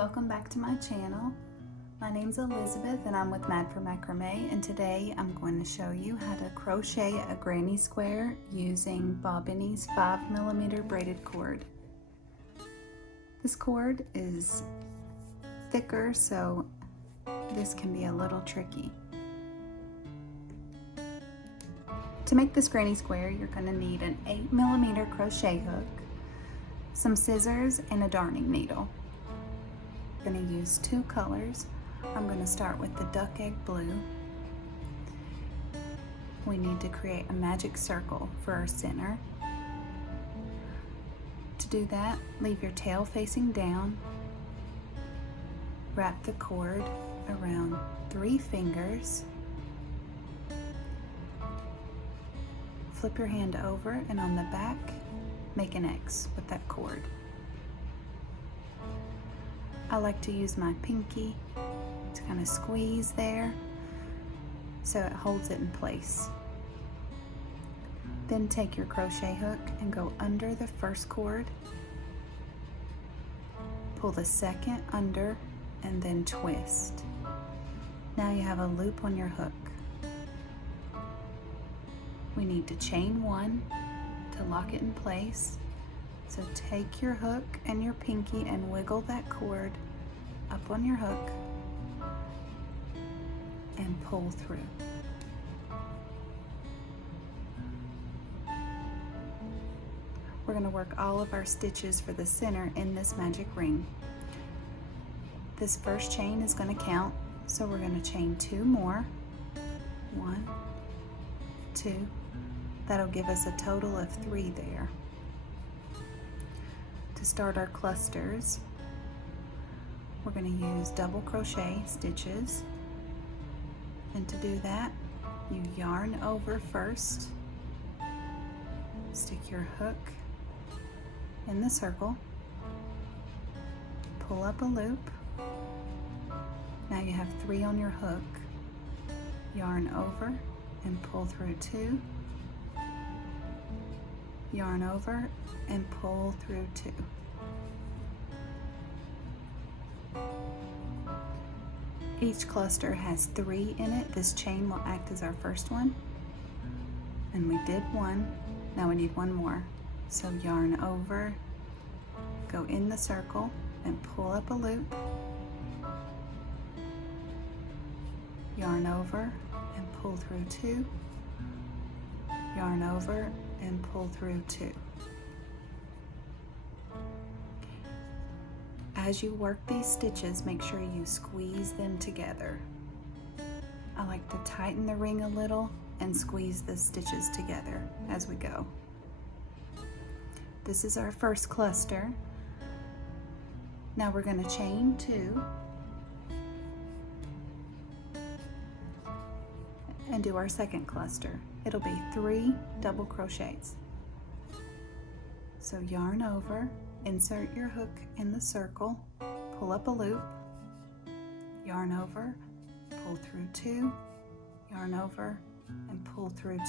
welcome back to my channel. My name's Elizabeth and I'm with Mad for Macrame, and today I'm going to show you how to crochet a granny square using Bobbiny's 5mm braided cord. This cord is thicker, so this can be a little tricky. To make this granny square, you're going to need an 8mm crochet hook, some scissors, and a darning needle. I'm going to use two colors. I'm going to start with the duck egg blue. We need to create a magic circle for our center. To do that, leave your tail facing down. Wrap the cord around 3 fingers. Flip your hand over, and on the back, make an X with that cord. I like to use my pinky to kind of squeeze there so it holds it in place. Then take your crochet hook and go under the first cord, pull the second under, and then twist. Now you have a loop on your hook. We need to chain 1 to lock it in place. So take your hook and your pinky and wiggle that cord up on your hook and pull through. We're going to work all of our stitches for the center in this magic ring. This first chain is going to count, so we're going to chain 2 more. 1, 2. That'll give us a total of 3 there. To start our clusters, we're going to use double crochet stitches, and to do that, you yarn over first, stick your hook in the circle, pull up a loop. Now you have 3 on your hook. Yarn over and pull through 2, yarn over and pull through 2. Each cluster has 3 in it. This chain will act as our first one. And we did 1. Now we need 1 more. So yarn over, go in the circle and pull up a loop. Yarn over and pull through 2. Yarn over and pull through 2. As you work these stitches, make sure you squeeze them together. I like to tighten the ring a little and squeeze the stitches together as we go. This is our first cluster. Now we're going to chain 2 and do our second cluster. It'll be 3 double crochets. So yarn over, insert your hook in the circle, pull up a loop, yarn over, pull through 2, yarn over, and pull through 2.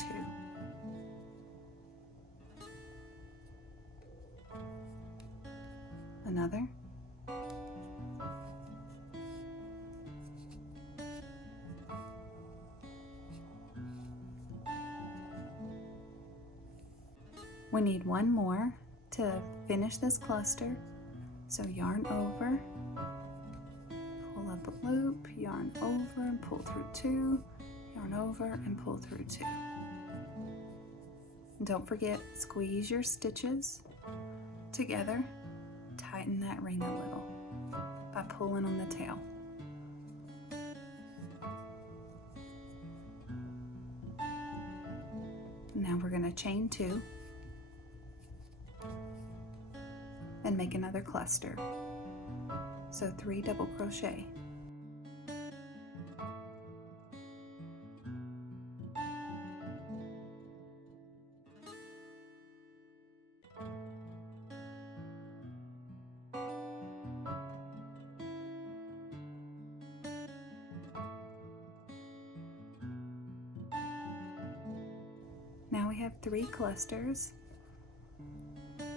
Another. We need 1 more to finish this cluster, so yarn over, pull up a loop, yarn over and pull through 2, yarn over and pull through 2. And don't forget, squeeze your stitches together, tighten that ring a little by pulling on the tail. Now we're going to chain 2 and make another cluster. So 3 double crochet. Now we have 3 clusters.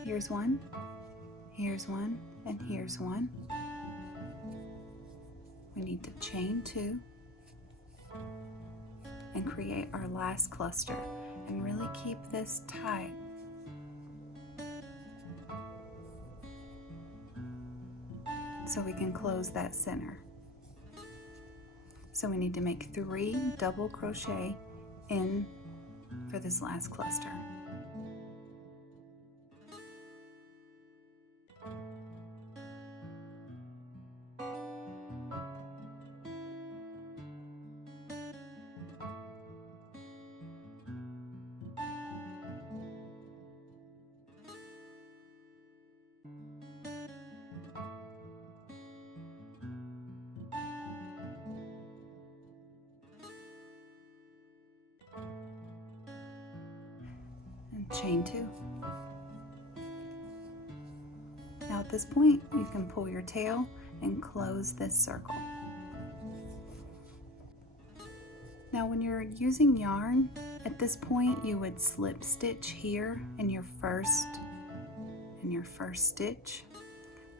Here's 1, here's 1, and here's 1. need to chain 2 and create our last cluster, and really keep this tight. So we can close that center. So we need to make 3 double crochet in for this last cluster. Chain 2. Now at this point you can pull your tail and close this circle. Now when you're using yarn, at this point you would slip stitch here in your first stitch.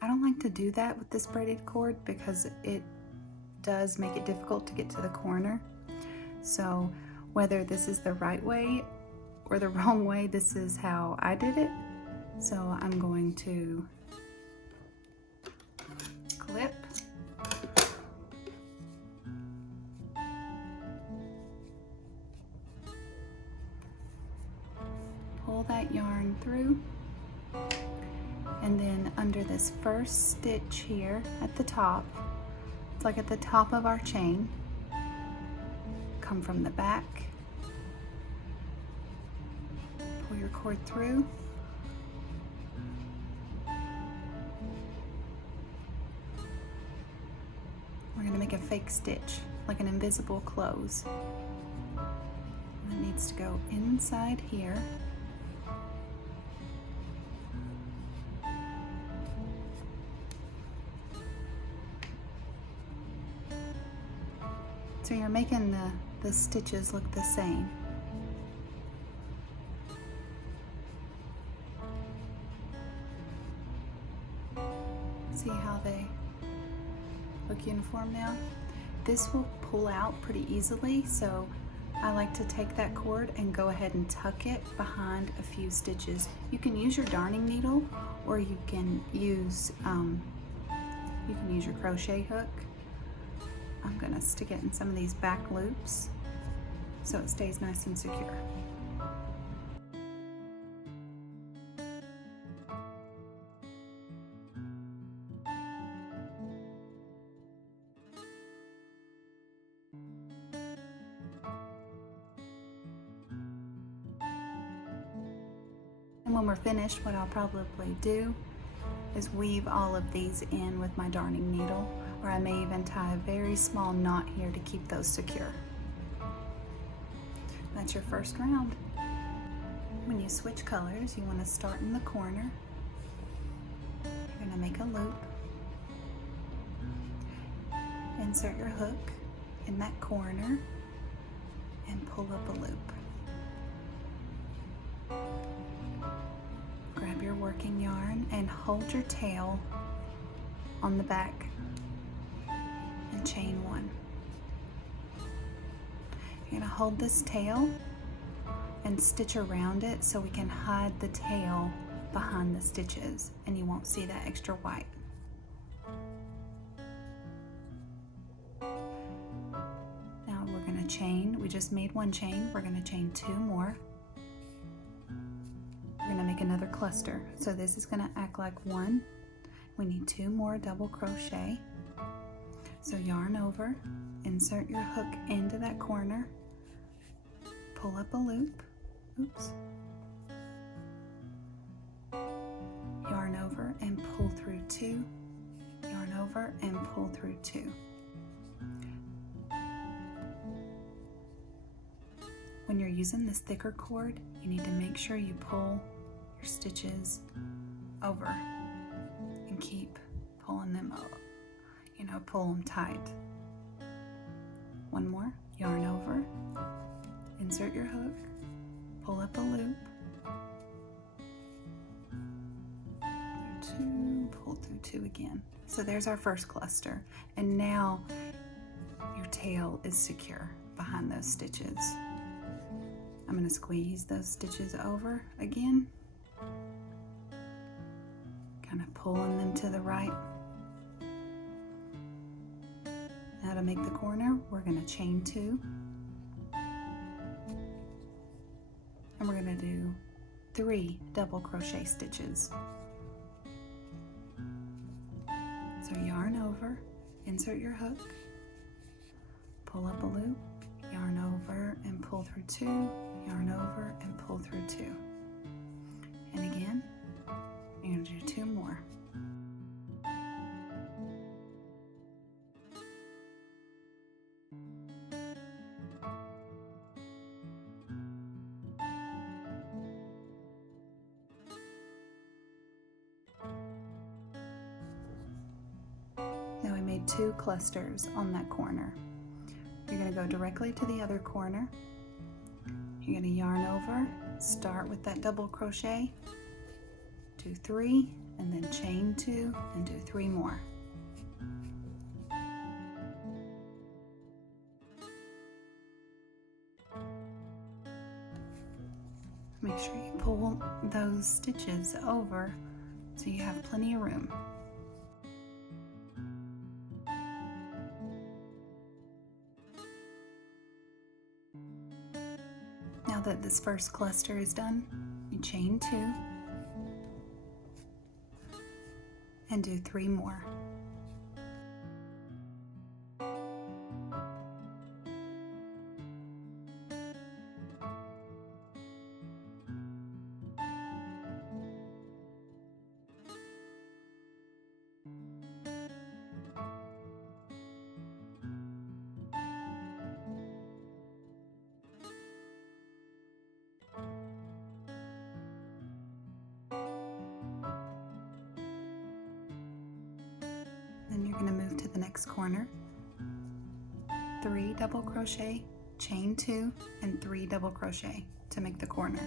I don't like to do that with this braided cord because it does make it difficult to get to the corner. So whether this is the right way or the wrong way, this is how I did it. So I'm going to clip, pull that yarn through, and then under this first stitch here at the top, it's like at the top of our chain, come from the back, pull your cord through, we're going to make a fake stitch, like an invisible close. And it needs to go inside here. So you're making the stitches look the same. See how they look uniform now? This will pull out pretty easily, so I like to take that cord and go ahead and tuck it behind a few stitches. You can use your darning needle, or you can use your crochet hook. I'm gonna stick it in some of these back loops so it stays nice and secure. And when we're finished, what I'll probably do is weave all of these in with my darning needle, or I may even tie a very small knot here to keep those secure. That's your first round. When you switch colors, you want to start in the corner. You're going to make a loop. Insert your hook in that corner and pull up a loop. Grab your working yarn and hold your tail on the back and chain 1. You're going to hold this tail and stitch around it so we can hide the tail behind the stitches and you won't see that extra white. Now we're going to chain. We just made 1 chain. We're going to chain 2 more. We're going to make another cluster. So this is going to act like 1. We need 2 more double crochet. So yarn over, insert your hook into that corner, pull up a loop, oops, yarn over and pull through 2, yarn over and pull through 2. When you're using this thicker cord, you need to make sure you pull your stitches over and keep pulling them up. Pull them tight. 1 more, yarn over, insert your hook, pull up a loop, through 2, pull through 2 again. So there's our first cluster. And now your tail is secure behind those stitches. I'm going to squeeze those stitches over again, kind of pulling them to the right. Now to make the corner, we're going to chain 2, and we're going to do 3 double crochet stitches. So yarn over, insert your hook, pull up a loop, yarn over and pull through 2, yarn over and pull through 2. And again, you're going to do 2 more. Now we made 2 clusters on that corner. You're going to go directly to the other corner. You're going to yarn over, start with that double crochet, do 3, and then chain 2 and do 3 more. Make sure you pull those stitches over so you have plenty of room. Now that this first cluster is done, you chain 2 and do 3 more. Then you're going to move to the next corner, 3 double crochet, chain 2, and 3 double crochet to make the corner.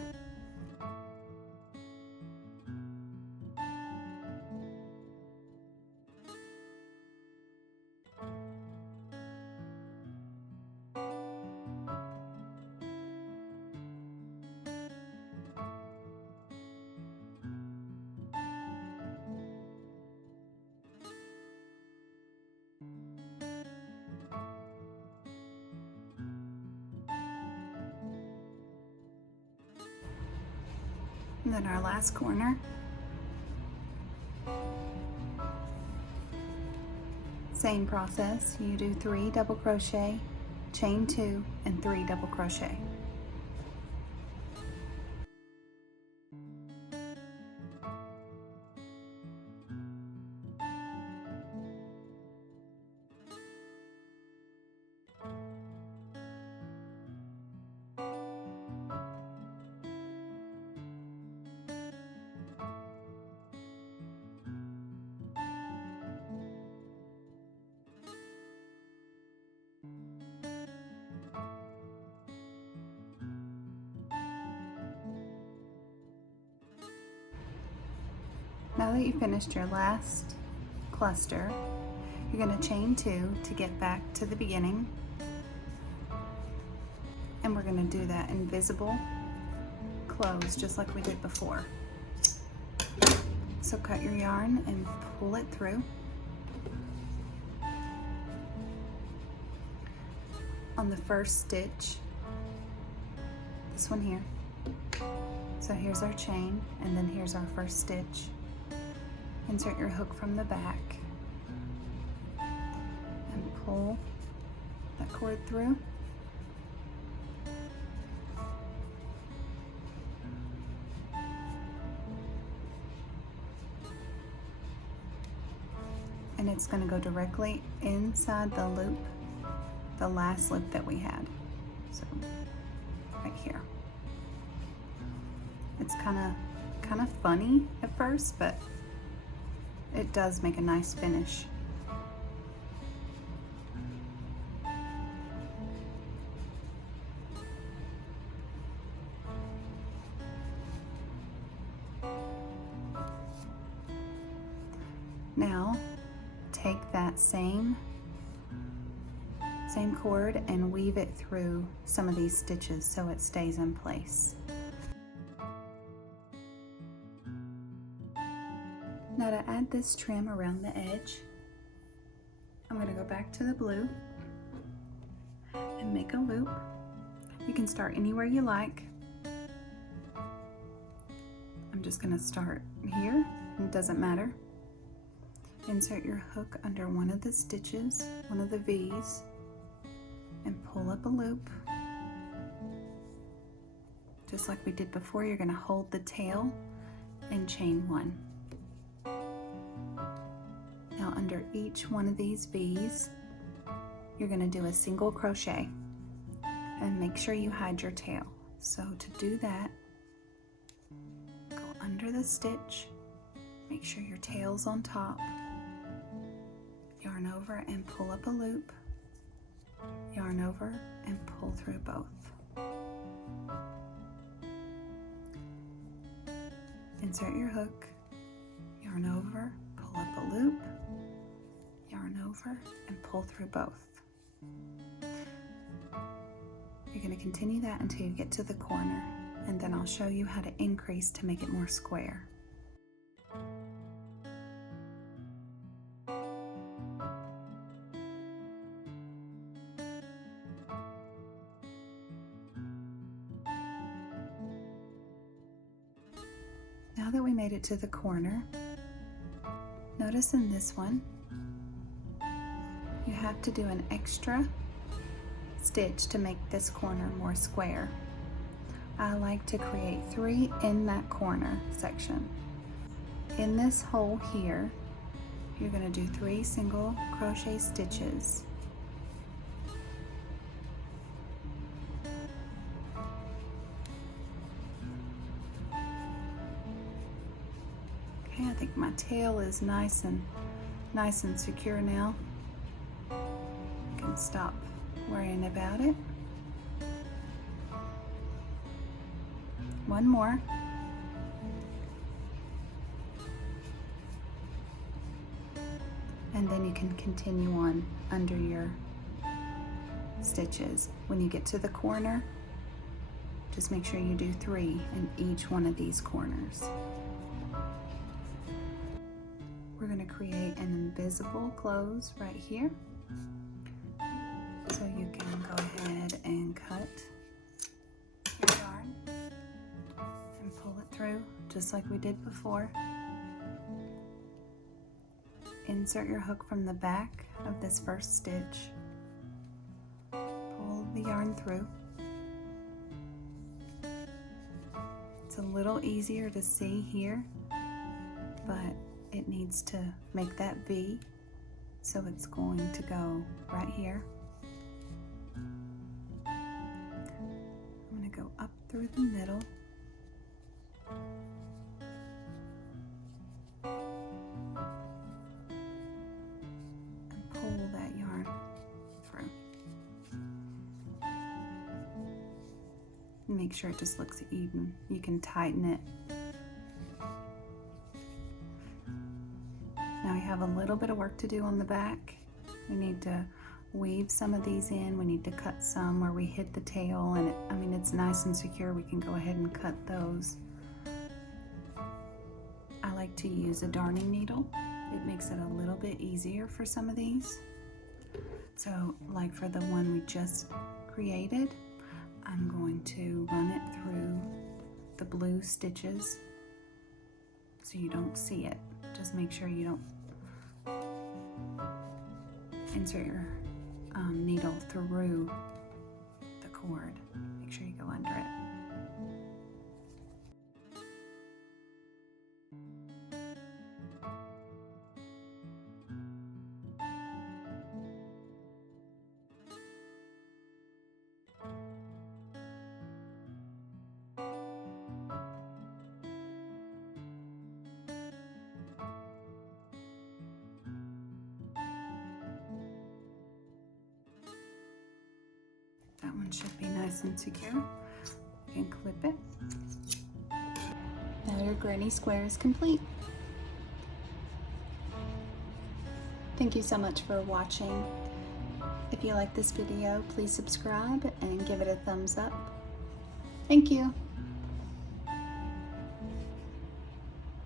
And then our last corner, same process, you do 3 double crochet, chain 2, and 3 double crochet. Now that you've finished your last cluster, you're going to chain 2 to get back to the beginning, and we're going to do that invisible close just like we did before. So cut your yarn and pull it through. On the first stitch, this one here, so here's our chain, and then here's our first stitch. Insert your hook from the back and pull that cord through. And it's going to go directly inside the loop, the last loop that we had. So right here. It's kind of funny at first, but it does make a nice finish. Now, take that same same cord, and weave it through some of these stitches so it stays in place. Now to add this trim around the edge, I'm going to go back to the blue and make a loop. You can start anywhere you like. I'm just going to start here, it doesn't matter. Insert your hook under one of the stitches, one of the V's, and pull up a loop. Just like we did before, you're going to hold the tail and chain one. Now under each one of these V's, you're going to do a single crochet and make sure you hide your tail. So to do that, go under the stitch, make sure your tail's on top, yarn over and pull up a loop, yarn over and pull through both. Insert your hook, yarn over, pull up a loop, yarn over and pull through both. You're going to continue that until you get to the corner, and then I'll show you how to increase to make it more square. Now that we made it to the corner, notice in this one, you have to do an extra stitch to make this corner more square. I like to create 3 in that corner section. In this hole here, you're going to do 3 single crochet stitches. Okay, I think my tail is nice and secure now. I can stop worrying about it. One more. And then you can continue on under your stitches. When you get to the corner, just make sure you do 3 in each one of these corners. We're going to create an invisible close right here. So you can go ahead and cut your yarn and pull it through just like we did before. Insert your hook from the back of this first stitch. Pull the yarn through. It's a little easier to see here, but it needs to make that V, so it's going to go right here. I'm going to go up through the middle. And pull that yarn through. Make sure it just looks even. You can tighten it. Now we have a little bit of work to do on the back. We need to weave some of these in. We need to cut some where we hit the tail, and it's nice and secure. We can go ahead and cut those. I like to use a darning needle. It makes it a little bit easier for some of these. So like for the one we just created, I'm going to run it through the blue stitches so you don't see it. Just make sure you don't insert your needle through the cord. Make sure you go under it. That one should be nice and secure. You can clip it. Now your granny square is complete. Thank you so much for watching. If you like this video, please subscribe and give it a thumbs up. Thank you.